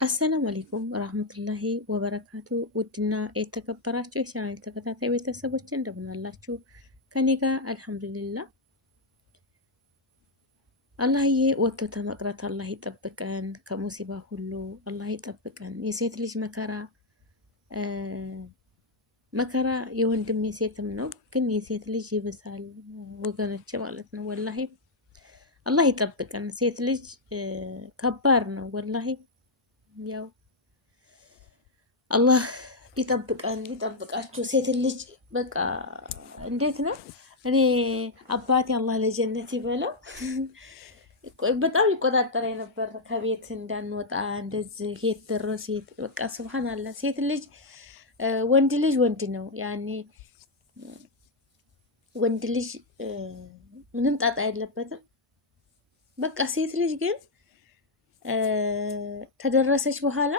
አሰላሙ አለይኩም ረህመቱላሂ ወበረካቱ። ውድና የተከበራችሁ የቻናል ተከታታይ ቤተሰቦች እንደምን አላችሁ? ከኔ ጋር አልሐምዱሊላህ። አላህዬ ወጥቶ ተመቅረት አላህ ይጠብቀን፣ ከሙሲባ ሁሉ አላህ ይጠብቀን። የሴት ልጅ መከራ የወንድም የሴትም ነው፣ ግን የሴት ልጅ ይብሳል ወገኖች ማለት ነው። ወላሂ አላህ ይጠብቀን። ሴት ልጅ ከባድ ነው ወላሂ። ያው አላህ ይጠብቀን ይጠብቃችሁ። ሴት ልጅ በቃ እንዴት ነው? እኔ አባቴ አላህ ለጀነት ይበለው በጣም ይቆጣጠረ ነበር፣ ከቤት እንዳንወጣ እንደዚህ የት ደረስ የት በቃ ሱብሃንአላህ። ሴት ልጅ ወንድ ነው ያኔ ወንድ ልጅ ምንም ጣጣ የለበትም። በቃ ሴት ልጅ ግን ተደረሰች በኋላ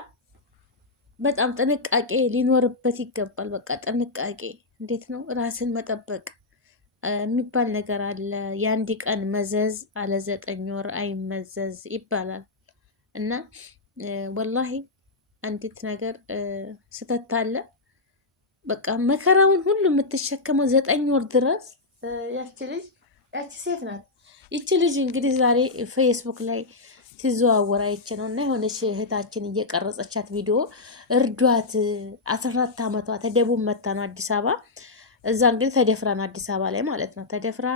በጣም ጥንቃቄ ሊኖርበት ይገባል። በቃ ጥንቃቄ እንዴት ነው? ራስን መጠበቅ የሚባል ነገር አለ። የአንድ ቀን መዘዝ አለ 9 ወር አይመዘዝ ይባላል። እና ወላሂ አንዲት ነገር ስተት አለ። በቃ መከራውን ሁሉ የምትሸከመው 9 ወር ድረስ ያቺ ሴት ናት። ይቺ ልጅ እንግዲህ ዛሬ ፌስቡክ ላይ ሲዘዋወር አይቼ ነው እና የሆነች እህታችን እየቀረጸቻት ቪዲዮ እርዷት፣ 14 ዓመቷ ተደቡብ መታ ነው አዲስ አበባ። እዛ እንግዲህ ተደፍራ ነው አዲስ አበባ ላይ ማለት ነው። ተደፍራ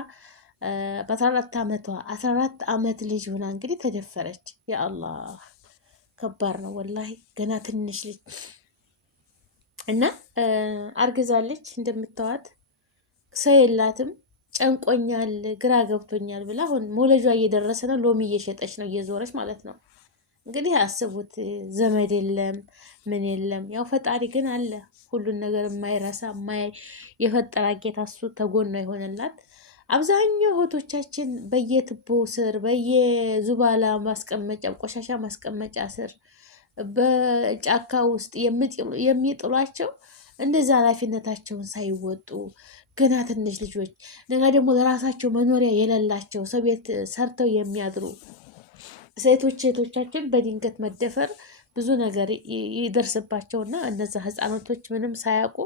በ14 ዓመቷ 14 ዓመት ልጅ ሆና እንግዲህ ተደፈረች። ያአላህ ከባድ ነው ወላሂ። ገና ትንሽ ልጅ እና አርግዛለች። እንደምታዋት ሰው የላትም። ጨንቆኛል፣ ግራ ገብቶኛል ብላ አሁን መውለጇ እየደረሰ ነው። ሎሚ እየሸጠች ነው እየዞረች ማለት ነው። እንግዲህ አስቡት፣ ዘመድ የለም ምን የለም። ያው ፈጣሪ ግን አለ፣ ሁሉን ነገር የማይረሳ የፈጠራ ጌታ እሱ ተጎኗ የሆነላት። አብዛኛው እህቶቻችን በየትቦ ስር በየዙባላ ማስቀመጫ ቆሻሻ ማስቀመጫ ስር በጫካ ውስጥ የሚጥሏቸው እንደዛ ኃላፊነታቸውን ሳይወጡ ገና ትንሽ ልጆች ነገ ደግሞ ለራሳቸው መኖሪያ የሌላቸው ሰው ቤት ሰርተው የሚያድሩ ሴቶቻችን በድንገት መደፈር ብዙ ነገር ይደርስባቸውና እነዛ ህፃናቶች ምንም ሳያውቁ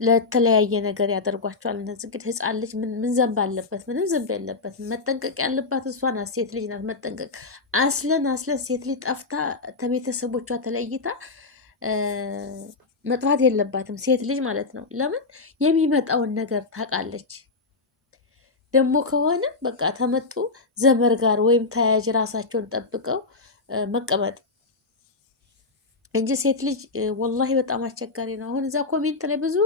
ለተለያየ ነገር ያደርጓቸዋል። እነዚህ እንግዲህ ህፃን ልጅ ምን ዘንብ አለበት? ምንም ዘንብ የለበትም። መጠንቀቅ ያለባት እሷ ናት። ሴት ልጅ ናት መጠንቀቅ። አስለን ሴት ልጅ ጠፍታ ከቤተሰቦቿ ተለይታ መጥፋት የለባትም ሴት ልጅ ማለት ነው። ለምን የሚመጣውን ነገር ታውቃለች። ደግሞ ከሆነ በቃ ተመጡ ዘመር ጋር ወይም ተያያዥ ራሳቸውን ጠብቀው መቀመጥ እንጂ ሴት ልጅ ወላሂ በጣም አስቸጋሪ ነው። አሁን እዛ ኮሜንት ላይ ብዙ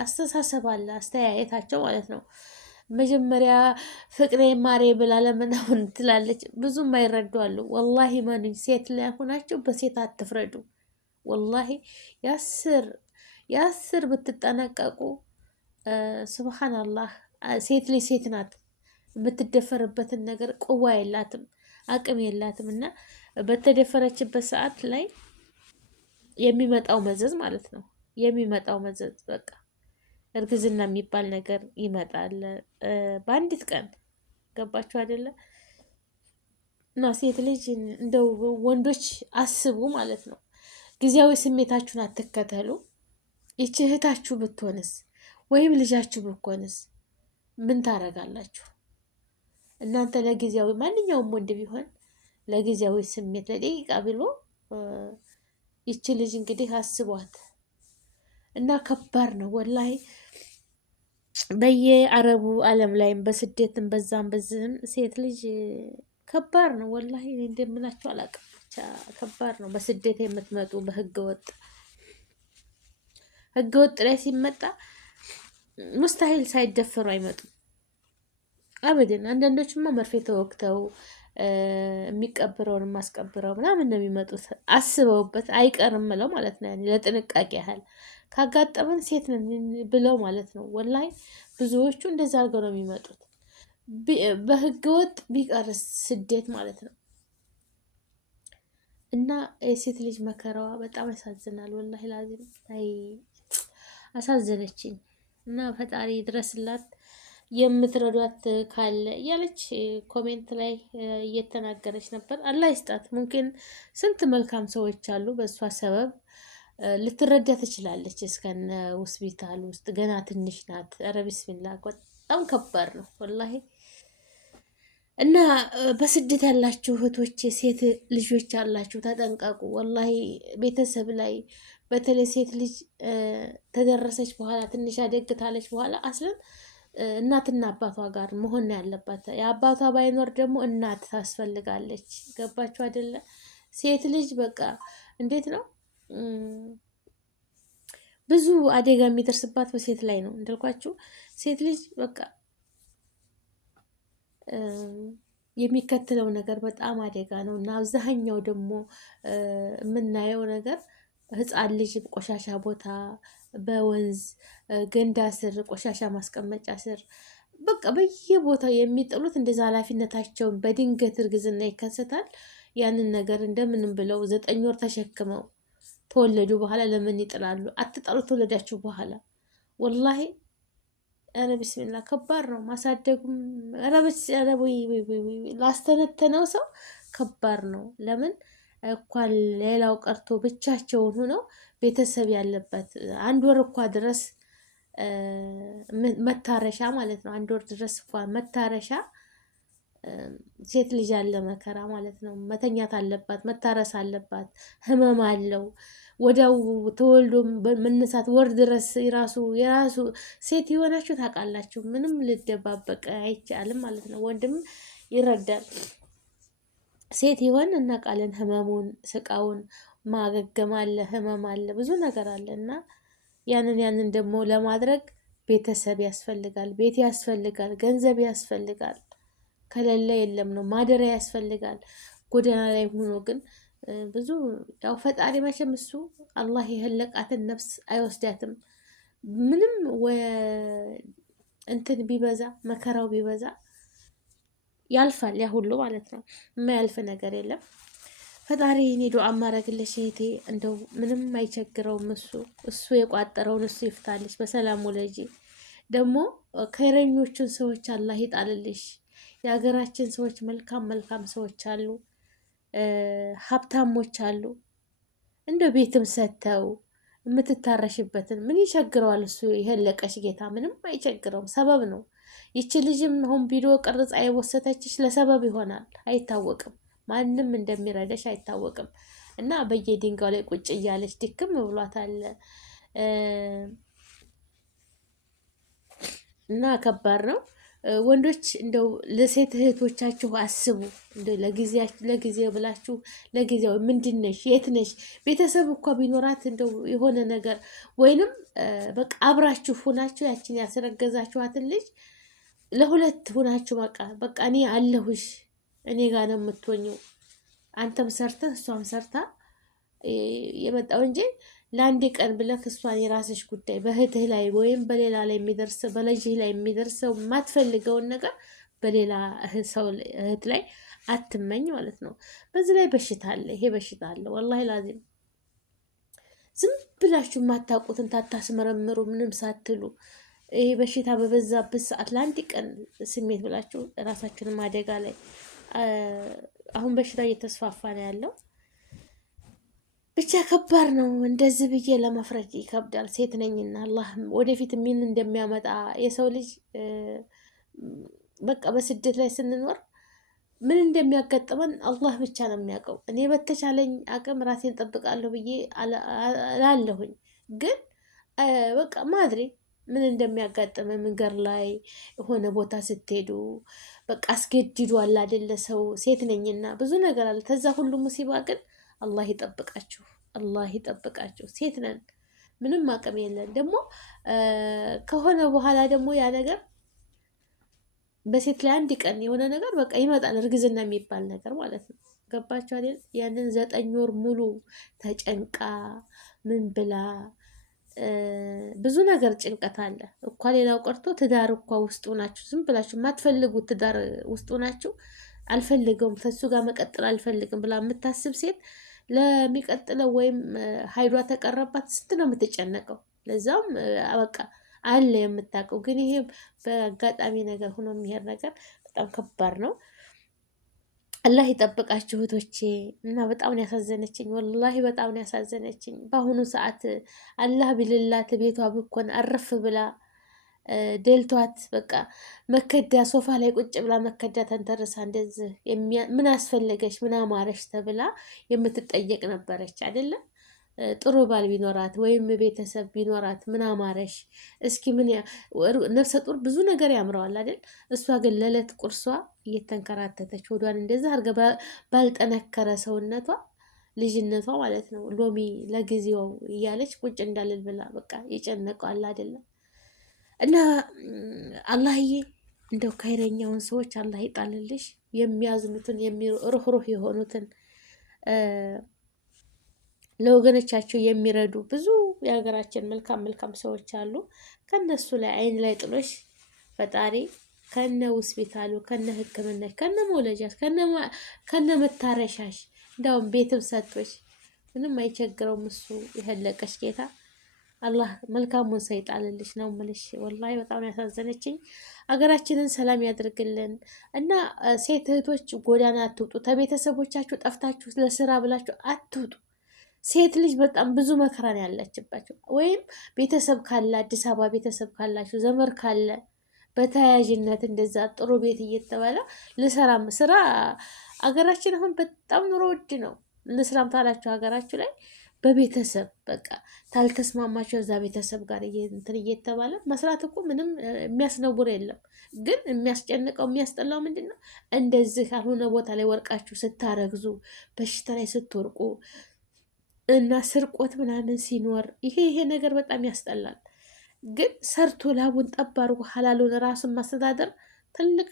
አስተሳሰብ አለ፣ አስተያየታቸው ማለት ነው። መጀመሪያ ፍቅሬ ማሬ ብላ ለምን አሁን ትላለች። ብዙም አይረዱ አሉ። ወላሂ ማንኝ ሴት ላይ ሆናችሁ በሴት አትፍረዱ። ወላሂ የአስር ብትጠነቀቁ ስብሓንላህ። ሴት ልጅ ሴት ናት። የምትደፈርበትን ነገር ቁዋ የላትም፣ አቅም የላትም። እና በተደፈረችበት ሰዓት ላይ የሚመጣው መዘዝ ማለት ነው። የሚመጣው መዘዝ በቃ እርግዝና የሚባል ነገር ይመጣል በአንዲት ቀን። ገባችሁ አይደለ? እና ሴት ልጅ እንደው ወንዶች አስቡ ማለት ነው። ጊዜያዊ ስሜታችሁን አትከተሉ። ይቺ እህታችሁ ብትሆንስ ወይም ልጃችሁ ብትሆንስ ምን ታረጋላችሁ እናንተ? ለጊዜያዊ ማንኛውም ወንድ ቢሆን ለጊዜያዊ ስሜት ለደቂቃ ብሎ ይቺ ልጅ እንግዲህ አስቧት። እና ከባድ ነው ወላሂ። በየአረቡ ዓለም ላይም በስደትም በዛም በዚህም ሴት ልጅ ከባድ ነው ወላሂ። እንደምላችሁ አላውቅም፣ ብቻ ከባድ ነው። በስደት የምትመጡ በህገወጥ ላይ ሲመጣ ሙስታሂል ሳይደፈሩ አይመጡም አበደን። አንዳንዶችማ መርፌ ተወግተው የሚቀብረውን ማስቀብረው ምናምን ነው የሚመጡት፣ አስበውበት አይቀርም ብለው ማለት ነው። ለጥንቃቄ ያህል ካጋጠመን ሴት ነን ብለው ማለት ነው። ወላሂ ብዙዎቹ እንደዛ አድርገው ነው የሚመጡት። በህገወጥ ቢቀርስ ስደት ማለት ነው። እና የሴት ልጅ መከራዋ በጣም ያሳዝናል። ወላሂ ላዚም አይ አሳዘነችኝ። እና ፈጣሪ ድረስላት የምትረዷት ካለ እያለች ኮሜንት ላይ እየተናገረች ነበር። አላህ ይስጣት። ሙምኪን ስንት መልካም ሰዎች አሉ። በእሷ ሰበብ ልትረዳ ትችላለች። እስከነ ሆስፒታል ውስጥ ገና ትንሽ ናት። ኧረ ቢስሚላ በጣም ከባድ ነው ወላሂ። እና በስደት ያላችሁ እህቶች ሴት ልጆች ያላችሁ ተጠንቀቁ። ወላሂ ቤተሰብ ላይ በተለይ ሴት ልጅ ተደረሰች በኋላ ትንሽ አደግታለች በኋላ አስለን እናትና አባቷ ጋር መሆን ያለባት። የአባቷ ባይኖር ደግሞ እናት ታስፈልጋለች። ገባችሁ አይደለ? ሴት ልጅ በቃ እንዴት ነው ብዙ አደጋ የሚደርስባት በሴት ላይ ነው እንዳልኳችሁ። ሴት ልጅ በቃ የሚከተለው ነገር በጣም አደጋ ነው እና አብዛኛው ደግሞ የምናየው ነገር ህፃን ልጅ ቆሻሻ ቦታ፣ በወንዝ ገንዳ ስር፣ ቆሻሻ ማስቀመጫ ስር በቃ በየቦታው የሚጥሉት እንደዛ ኃላፊነታቸውን በድንገት እርግዝና ይከሰታል። ያንን ነገር እንደምንም ብለው 9 ወር ተሸክመው ተወለዱ በኋላ ለምን ይጥላሉ? አትጣሉ ተወለዳችሁ በኋላ ወላሂ። ኧረ ቢስሚላ ከባድ ነው ማሳደጉም። ላስተነተነው ሰው ከባድ ነው። ለምን እንኳን ሌላው ቀርቶ ብቻቸውን ሆነው ቤተሰብ ያለበት 1 ወር እንኳ ድረስ መታረሻ ማለት ነው። 1 ወር ድረስ እንኳን መታረሻ ሴት ልጅ ያለ መከራ ማለት ነው። መተኛት አለባት፣ መታረስ አለባት። ህመም አለው። ወዲያው ተወልዶ መነሳት ወር ድረስ የራሱ ሴት የሆናችሁ ታውቃላችሁ። ምንም ልደባበቅ አይቻልም ማለት ነው። ወንድም ይረዳል። ሴት ይሆን እናውቃለን። ህመሙን፣ ስቃውን ማገገም አለ፣ ህመም አለ፣ ብዙ ነገር አለ እና ያንን ደግሞ ለማድረግ ቤተሰብ ያስፈልጋል፣ ቤት ያስፈልጋል፣ ገንዘብ ያስፈልጋል። ከሌለ የለም ነው። ማደሪያ ያስፈልጋል። ጎዳና ላይ ሆኖ ግን ብዙ ያው ፈጣሪ መቼም እሱ አላህ የህለቃትን ነፍስ አይወስዳትም። ምንም እንትን ቢበዛ መከራው ቢበዛ ያልፋል። ያ ሁሉ ማለት ነው። የማያልፍ ነገር የለም። ፈጣሪ እኔ ዱዓ ማረግልሽ እህቴ፣ እንደው ምንም አይቸግረውም። እሱ የቋጠረውን እሱ ይፍታልሽ። በሰላም ወለጂ። ደግሞ ከረኞቹን ሰዎች አላህ ይጣልልሽ። የሀገራችን ሰዎች መልካም ሰዎች አሉ፣ ሀብታሞች አሉ። እንደ ቤትም ሰጥተው የምትታረሽበትን ምን ይቸግረዋል? እሱ የለቀሽ ጌታ ምንም አይቸግረውም። ሰበብ ነው። ይቺ ልጅም አሁን ቪዲዮ ቀርጻ የወሰተችሽ ለሰበብ ይሆናል። አይታወቅም፣ ማንም እንደሚረዳሽ አይታወቅም። እና በየድንጋው ላይ ቁጭ እያለች ድክም ብሏታል እና ከባድ ነው። ወንዶች እንደው ለሴት እህቶቻችሁ አስቡ። እንደው ለጊዜው ብላችሁ ለጊዜው ምንድነሽ የት ነሽ? ቤተሰብ እኮ ቢኖራት እንደው የሆነ ነገር ወይንም በቃ አብራችሁ ሁናችሁ ያችን ያስረገዛችኋትን ልጅ ለሁለት ሁናችሁ በቃ እኔ አለሁሽ፣ እኔ ጋር ነው የምትሆኘው፣ አንተም ሰርተህ እሷም ሰርታ የመጣው እንጂ ለአንድ ቀን ብለህ እሷን የራስሽ ጉዳይ በእህትህ ላይ ወይም በሌላ ላይ የሚደርሰው በልጅህ ላይ የሚደርሰው የማትፈልገውን ነገር በሌላ እህት ላይ አትመኝ ማለት ነው። በዚህ ላይ በሽታ አለ። ይሄ በሽታ አለ ወላሂ ላዚም። ዝም ብላችሁ የማታውቁትን ታታስመረምሩ ምንም ሳትሉ ይሄ በሽታ በበዛበት ሰዓት ለአንድ ቀን ስሜት ብላችሁ ራሳችንን አደጋ ላይ አሁን በሽታ እየተስፋፋ ነው ያለው። ብቻ ከባድ ነው። እንደዚህ ብዬ ለመፍረድ ይከብዳል። ሴት ነኝና አላህ ወደፊት ምን እንደሚያመጣ የሰው ልጅ በቃ በስደት ላይ ስንኖር ምን እንደሚያጋጥመን አላህ ብቻ ነው የሚያውቀው። እኔ በተቻለኝ አቅም ራሴን ጠብቃለሁ ብዬ ላለሁኝ፣ ግን በቃ ማድሬ ምን እንደሚያጋጥመ መንገድ ላይ የሆነ ቦታ ስትሄዱ በቃ አስገድዱ አለ አይደለ? ሰው ሴት ነኝና ብዙ ነገር አለ። ከዛ ሁሉ ሙሲባ ግን አላህ ይጠብቃችሁ፣ አላህ ይጠብቃችሁ። ሴት ነን፣ ምንም አቅም የለን። ደግሞ ከሆነ በኋላ ደግሞ ያ ነገር በሴት ላይ አንድ ቀን የሆነ ነገር በቃ ይመጣል፣ እርግዝና የሚባል ነገር ማለት ነው። ገባችሁ አይደል? ያንን 9 ወር ሙሉ ተጨንቃ ምን ብላ ብዙ ነገር ጭንቀት አለ እኳ። ሌላው ቀርቶ ትዳር እኳ ውስጡ ናችሁ፣ ዝም ብላችሁ የማትፈልጉት ትዳር ውስጡ ናችሁ። አልፈልገውም ከሱ ጋር መቀጠል አልፈልግም ብላ የምታስብ ሴት ለሚቀጥለው ወይም ሀይዷ ተቀረባት ስንት ነው የምትጨነቀው? ለዛውም በቃ አለ የምታውቀው። ግን ይሄ በአጋጣሚ ነገር ሆኖ የሚሄድ ነገር በጣም ከባድ ነው። አላህ ይጠብቃችሁ እህቶቼ። እና በጣም ነው ያሳዘነችኝ፣ ወላሂ በጣም ነው ያሳዘነችኝ። በአሁኑ ሰዓት አላህ ቢልላት ቤቷ ብኮን አረፍ ብላ ደልቷት በቃ መከዳ ሶፋ ላይ ቁጭ ብላ መከዳ ተንተርሳ እንደዚህ ምን አስፈለገሽ ምን አማረሽ ተብላ የምትጠየቅ ነበረች አይደለም። ጥሩ ባል ቢኖራት ወይም ቤተሰብ ቢኖራት ምን አማረሽ እስኪ ምን ነፍሰ ጡር ብዙ ነገር ያምረዋል አይደል? እሷ ግን ለዕለት ቁርሷ እየተንከራተተች ሆዷን እንደዛ አድርጋ ባልጠነከረ ሰውነቷ ልጅነቷ ማለት ነው ሎሚ ለጊዜው እያለች ቁጭ እንዳልል ብላ በቃ የጨነቀዋል አይደለም። እና አላህዬ እንደው ከይረኛውን ሰዎች አላህ ይጣልልሽ፣ የሚያዝኑትን ሩህሩህ የሆኑትን ለወገኖቻቸው የሚረዱ ብዙ የሀገራችን መልካም መልካም ሰዎች አሉ። ከነሱ ላይ አይን ላይ ጥሎሽ ፈጣሪ ከነ ሆስፒታሉ ከነ ሕክምናሽ ከነ መውለጃሽ ከነ መታረሻሽ እንዳውም ቤትም ሰጥቶሽ ምንም አይቸግረውም እሱ የፈለቀሽ ጌታ አላህ መልካሙን ሰው ይጣልልሽ ነው የምልሽ። ወላሂ በጣም ያሳዘነችኝ። አገራችንን ሰላም ያድርግልን እና ሴት እህቶች ጎዳና አትውጡ። ከቤተሰቦቻችሁ ጠፍታችሁ ለስራ ብላችሁ አትውጡ። ሴት ልጅ በጣም ብዙ መከራ ነው ያለችባቸው። ወይም ቤተሰብ ካለ አዲስ አበባ ቤተሰብ ካላችሁ ዘመር ካለ በተያያዥነት እንደዛ ጥሩ ቤት እየተባለ ልሰራም ስራ አገራችን አሁን በጣም ኑሮ ውድ ነው። ልስራም ታላችሁ ሀገራችሁ ላይ በቤተሰብ በቃ ታልተስማማቸው እዛ ቤተሰብ ጋር እንትን እየተባለ መስራት እኮ ምንም የሚያስነውር የለም። ግን የሚያስጨንቀው የሚያስጠላው ምንድን ነው? እንደዚህ ካልሆነ ቦታ ላይ ወርቃችሁ ስታረግዙ፣ በሽታ ላይ ስትወርቁ እና ስርቆት ምናምን ሲኖር ይሄ ነገር በጣም ያስጠላል። ግን ሰርቶ ላቡን ጠብ አድርጎ ሀላሉን ራሱን ማስተዳደር ትልቅ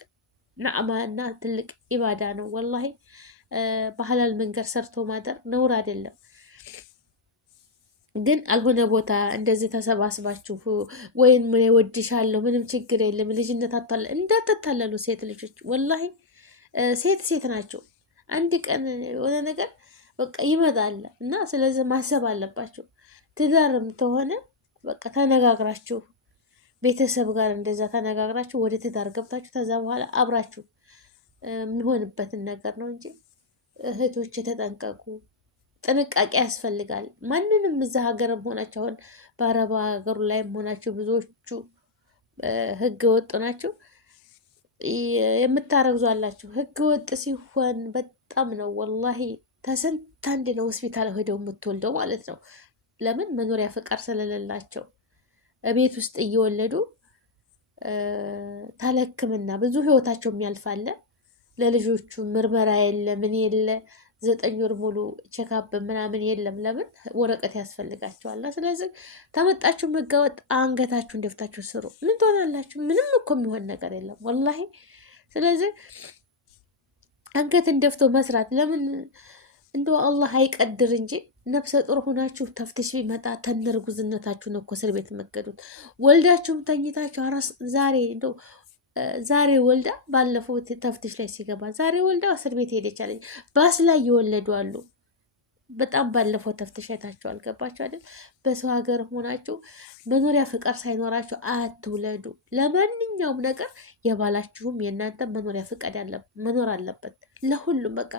ናዕማ እና ትልቅ ኢባዳ ነው። ወላሂ በሀላል መንገድ ሰርቶ ማደር ነውር አይደለም። ግን አልሆነ ቦታ እንደዚህ ተሰባስባችሁ ወይም ወድሻለሁ ምንም ችግር የለም ልጅነት አታለ እንዳትታለሉ ሴት ልጆች። ወላሂ ሴት ናቸው። አንድ ቀን የሆነ ነገር በቃ ይመጣል እና ስለዚህ ማሰብ አለባችሁ። ትዳርም ተሆነ በቃ ተነጋግራችሁ ቤተሰብ ጋር እንደዛ ተነጋግራችሁ ወደ ትዳር ገብታችሁ ከዛ በኋላ አብራችሁ የሚሆንበትን ነገር ነው እንጂ እህቶች ተጠንቀቁ። ጥንቃቄ ያስፈልጋል። ማንንም እዛ ሀገርም ሆናችሁ አሁን በአረባ ሀገሩ ላይም ሆናችሁ ብዙዎቹ ህገ ወጥ ናችሁ የምታረግዙ አላችሁ። ህገ ወጥ ሲሆን በጣም ነው ወላሂ ተስንት አንድ ነው ሆስፒታል ሄደው የምትወልደው ማለት ነው። ለምን መኖሪያ ፍቃድ ስለሌላቸው ቤት ውስጥ እየወለዱ ታለክምና ብዙ ህይወታቸው የሚያልፋለ። ለልጆቹ ምርመራ የለ ምን የለ 9 ወር ሙሉ ቼካፕ ምናምን የለም። ለምን ወረቀት ያስፈልጋቸዋል። ስለዚህ ተመጣችሁ መጋወጥ አንገታችሁን ደፍታችሁ ስሩ። ምን ትሆናላችሁ? ምንም እኮ የሚሆን ነገር የለም ወላሂ። ስለዚህ አንገትን ደፍቶ መስራት ለምን እንደው አላህ አይቀድር እንጂ ነፍሰ ጡር ሆናችሁ ተፍትሽ ቢመጣ ተነርጉዝነታችሁ ነው እኮ እስር ቤት መገዱት። ወልዳችሁም ተኝታችሁ አራስ ዛሬ ወልዳ ባለፈው ተፍትሽ ላይ ሲገባ ዛሬ ወልዳ እስር ቤት ሄደች አለኝ። ባስ ላይ የወለዱ አሉ። በጣም ባለፈው ተፍትሽ አይታችሁ አልገባችሁ አይደል? በሰው ሀገር ሆናችሁ መኖሪያ ፍቃድ ሳይኖራችሁ አትውለዱ። ለማንኛውም ነገር የባላችሁም የእናንተ መኖሪያ ፍቃድ መኖር አለበት። ለሁሉም በቃ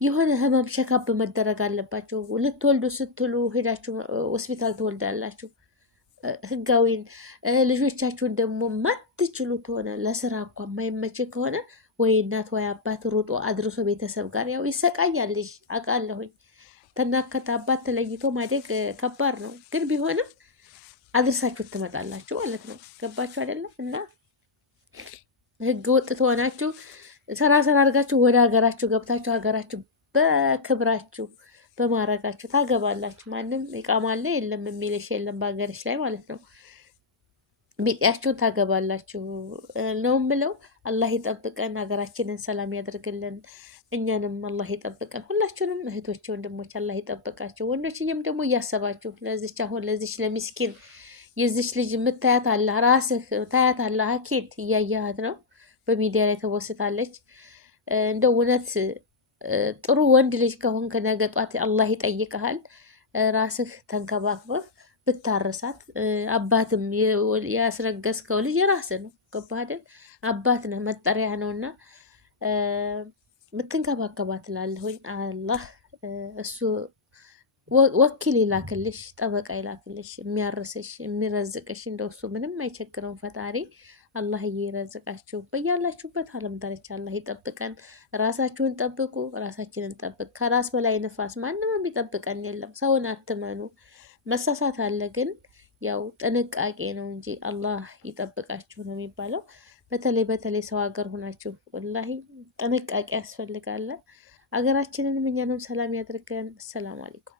የሆነ ህመም ሸካብ መደረግ አለባቸው። ልትወልዱ ስትሉ ሄዳችሁ ሆስፒታል ትወልዳላችሁ። ህጋዊን ልጆቻችሁን ደግሞ ማትችሉት ሆነ ለስራ እንኳ የማይመች ከሆነ ወይ እናት ወይ አባት ሩጦ አድርሶ ቤተሰብ ጋር ያው ይሰቃያል ልጅ አውቃለሁኝ። ተናከተ አባት ተለይቶ ማደግ ከባድ ነው። ግን ቢሆንም አድርሳችሁ ትመጣላችሁ ማለት ነው። ገባችሁ አይደለም? እና ህገ ወጥ ትሆናችሁ ሰራ አድርጋችሁ ወደ ሀገራችሁ ገብታችሁ ሀገራችሁ በክብራችሁ በማረጋችሁ ታገባላችሁ። ማንም ይቃማለ የለም የሚልሽ የለም በሀገርሽ ላይ ማለት ነው። ቢጤያችሁን ታገባላችሁ ነው ምለው። አላህ ይጠብቀን፣ ሀገራችንን ሰላም ያደርግልን፣ እኛንም አላህ ይጠብቀን። ሁላችሁንም እህቶች ወንድሞች አላህ ይጠብቃቸው። ወንዶችዬም ደግሞ እያሰባችሁ ለዚች አሁን ለዚች ለሚስኪን የዚች ልጅ የምታያት አለ ራስህ ታያት አለ አኬድ እያያሃት ነው በሚዲያ ላይ ተወስታለች። እንደው እውነት ጥሩ ወንድ ልጅ ከሆንክ ነገ ጧት አላህ ይጠይቀሃል። ራስህ ተንከባክበህ ብታርሳት። አባትም ያስረገዝከው ልጅ የራስህ ነው። ገባህ አይደል? አባት ነህ፣ መጠሪያ ነው እና ብትንከባከባት እላለሁኝ። አላህ እሱ ወኪል ይላክልሽ፣ ጠበቃ ይላክልሽ፣ የሚያርስሽ የሚረዝቅሽ። እንደው እሱ ምንም አይቸግረውም ፈጣሪ። አላህዬ ይረዝቃችሁ በያላችሁበት ዓለም ዳርቻ አላህ ይጠብቀን። ራሳችሁን ጠብቁ፣ ራሳችንን ጠብቅ። ከራስ በላይ ንፋስ ማንም የሚጠብቀን የለም። ሰውን አትመኑ። መሳሳት አለ፣ ግን ያው ጥንቃቄ ነው እንጂ አላህ ይጠብቃችሁ ነው የሚባለው። በተለይ ሰው ሀገር ሆናችሁ ወላሂ ጥንቃቄ ያስፈልጋል። አገራችንንም እኛንም ሰላም ያድርገን። አሰላሙ አለይኩም።